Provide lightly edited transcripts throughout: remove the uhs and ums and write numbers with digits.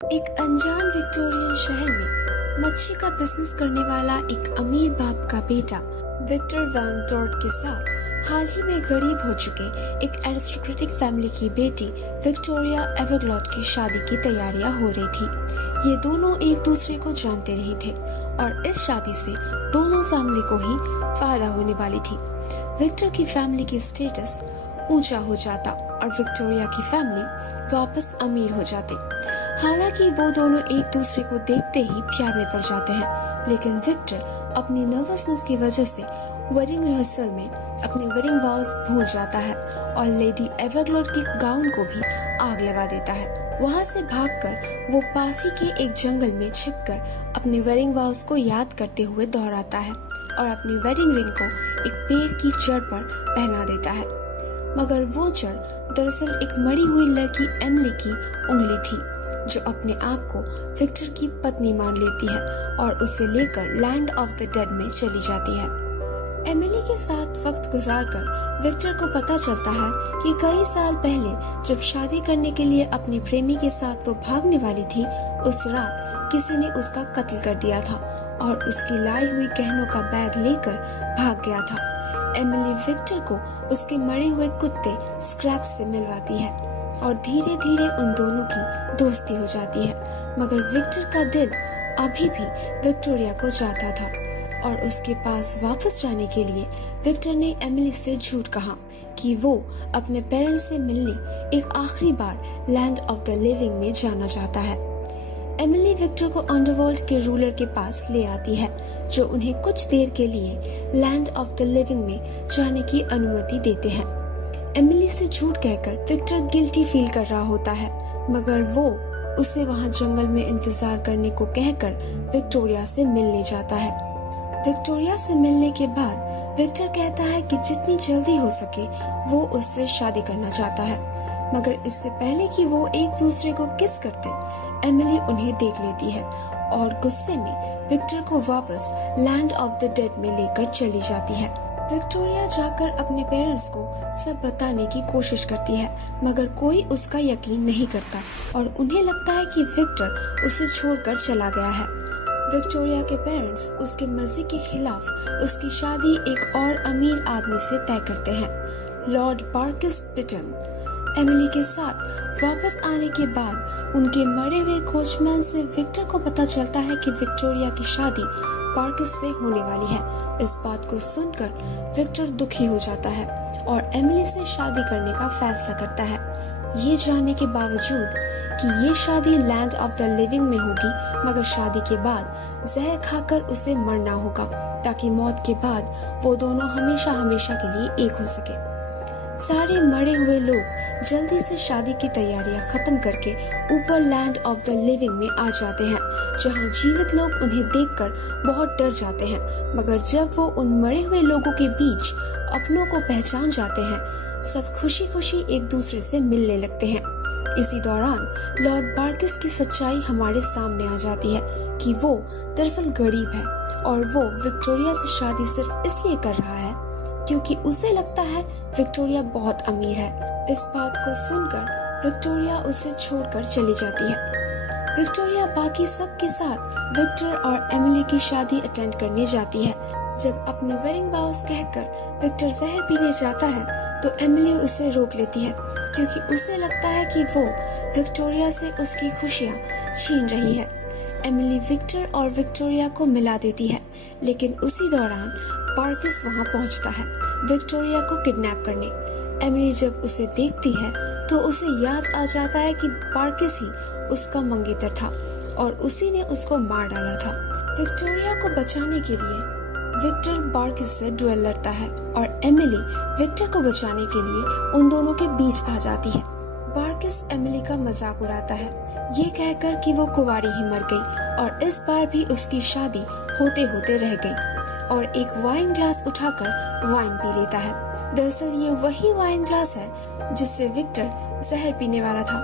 एक अनजान विक्टोरियन शहर में मच्छी का बिजनेस करने वाला एक अमीर बाप का बेटा विक्टर वैन डॉर्ट के साथ हाल ही में गरीब हो चुके एक एरिस्टोक्रेटिक फैमिली की बेटी विक्टोरिया एवरग्लॉड की शादी की तैयारियां हो रही थी। ये दोनों एक दूसरे को जानते नहीं थे और इस शादी से दोनों फैमिली को ही फायदा होने वाली थी। विक्टर की फैमिली की स्टेटस ऊंचा हो जाता और विक्टोरिया की फैमिली वापस अमीर हो जाते। हालांकि वो दोनों एक दूसरे को देखते ही प्यार में पड़ जाते हैं, लेकिन विक्टर अपनी नर्वसनेस की वजह से वेडिंग रिहर्सल में अपने वेडिंग वॉव्स भूल जाता है और लेडी एवरग्लॉड के गाउन को भी आग लगा देता है। वहाँ से भागकर वो पास ही के एक जंगल में छिपकर अपने वेडिंग वॉव्स को याद करते हुए दोहराता है और अपनी वेडिंग रिंग को एक पेड़ की जड़ पर पहना देता है। मगर वो जड़ दरअसल एक मरी हुई लड़की एमिली की उंगली थी, जो अपने आप को विक्टर की पत्नी मान लेती है और उसे लेकर लैंड ऑफ द डेड में चली जाती है। एमिली के साथ वक्त गुजारकर विक्टर को पता चलता है कि कई साल पहले जब शादी करने के लिए अपने प्रेमी के साथ वो भागने वाली थी, उस रात किसी ने उसका कत्ल कर दिया था और उसकी लाई हुई गहनों का बैग लेकर भाग गया था। एमिली विक्टर को उसके मरे हुए कुत्ते स्क्रैप से मिलवाती है और धीरे धीरे उन दोनों की दोस्ती हो जाती है। मगर विक्टर का दिल अभी भी विक्टोरिया को चाहता था और उसके पास वापस जाने के लिए विक्टर ने एमिली से झूठ कहा कि वो अपने पेरेंट्स से मिलने एक आखिरी बार लैंड ऑफ द लिविंग में जाना चाहता है। एमिली विक्टर को अंडरवर्ल्ड के रूलर के पास ले आती है, जो उन्हें कुछ देर के लिए लैंड ऑफ द लिविंग में जाने की अनुमति देते हैं। एमिली से झूठ कहकर विक्टर गिल्टी फील कर रहा होता है, मगर वो उसे वहां जंगल में इंतजार करने को कहकर विक्टोरिया से मिलने जाता है। विक्टोरिया से मिलने के बाद विक्टर कहता है कि जितनी जल्दी हो सके वो उससे शादी करना चाहता है, मगर इससे पहले कि वो एक दूसरे को किस करते, एमिली उन्हें देख लेती है और गुस्से में विक्टर को वापस लैंड ऑफ द डेड में लेकर चली जाती है। विक्टोरिया जाकर अपने पेरेंट्स को सब बताने की कोशिश करती है, मगर कोई उसका यकीन नहीं करता और उन्हें लगता है कि विक्टर उसे छोड़कर चला गया है। विक्टोरिया के पेरेंट्स उसकी मर्जी के खिलाफ उसकी शादी एक और अमीर आदमी से तय करते हैं, लॉर्ड बार्किस बिटन। एमिली के साथ वापस आने के बाद उनके मरे हुए कोचमैन से विक्टर को पता चलता है कि विक्टोरिया की शादी बार्किस से होने वाली है। इस बात को सुनकर विक्टर दुखी हो जाता है और एमिली से शादी करने का फैसला करता है, ये जानने के बावजूद कि ये शादी लैंड ऑफ द लिविंग में होगी, मगर शादी के बाद जहर खाकर उसे मरना होगा ताकि मौत के बाद वो दोनों हमेशा हमेशा के लिए एक हो सके। सारे मरे हुए लोग जल्दी से शादी की तैयारियां खत्म करके ऊपर लैंड ऑफ द लिविंग में आ जाते हैं, जहां जीवित लोग उन्हें देखकर बहुत डर जाते हैं। मगर जब वो उन मरे हुए लोगों के बीच अपनों को पहचान जाते हैं, सब खुशी खुशी एक दूसरे से मिलने लगते हैं। इसी दौरान लॉर्ड बार्किस की सच्चाई हमारे सामने आ जाती है कि वो दरअसल गरीब है और वो विक्टोरिया से शादी सिर्फ इसलिए कर रहा है क्योंकि उसे लगता है विक्टोरिया बहुत अमीर है। इस बात को सुनकर विक्टोरिया उसे छोड़कर चली जाती है। विक्टोरिया बाकी सब के साथ विक्टर और एमिली की शादी अटेंड करने जाती है। जब अपने वेडिंग वॉव्स कहकर विक्टर जहर पीने जाता है तो एमिली उसे रोक लेती है, क्योंकि उसे लगता है कि वो विक्टोरिया से उसकी खुशियाँ छीन रही है। एमिली विक्टर और विक्टोरिया को मिला देती है, लेकिन उसी दौरान बार्किस वहां पहुंचता है विक्टोरिया को किडनैप करने। एमिली जब उसे देखती है तो उसे याद आ जाता है कि बार्किस ही उसका मंगेतर था और उसी ने उसको मार डाला था। विक्टोरिया को बचाने के लिए विक्टर बार्किस से डुएल लड़ता है और एमिली विक्टर को बचाने के लिए उन दोनों के बीच आ जाती है। बार्किस एमिली का मजाक उड़ाता है, ये कहकर कि वो कुंवारी ही मर गई और इस बार भी उसकी शादी होते होते रह गई, और एक वाइन ग्लास उठाकर वाइन पी लेता है। दरअसल ये वही वाइन ग्लास है जिससे विक्टर जहर पीने वाला था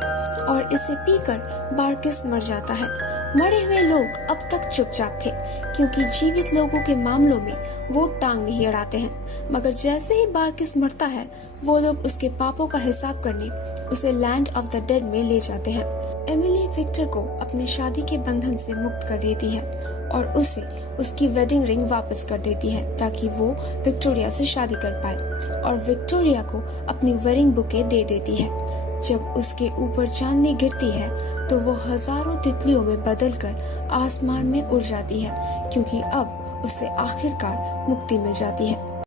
और इसे पीकर बार्किस मर जाता है। मरे हुए लोग अब तक चुपचाप थे, क्योंकि जीवित लोगों के मामलों में वो टांग नहीं अड़ाते हैं, मगर जैसे ही बार्किस मरता है वो लोग उसके पापों का हिसाब करने उसे लैंड ऑफ द डेड में ले जाते हैं। एमिली विक्टर को अपने शादी के बंधन से मुक्त कर देती है और उसे उसकी वेडिंग रिंग वापस कर देती है ताकि वो विक्टोरिया से शादी कर पाए और विक्टोरिया को अपनी वेडिंग बुके दे देती है। जब उसके ऊपर चांदनी गिरती है तो वो हजारों तितलियों में बदलकर आसमान में उड़ जाती है क्योंकि अब उसे आखिरकार मुक्ति मिल जाती है।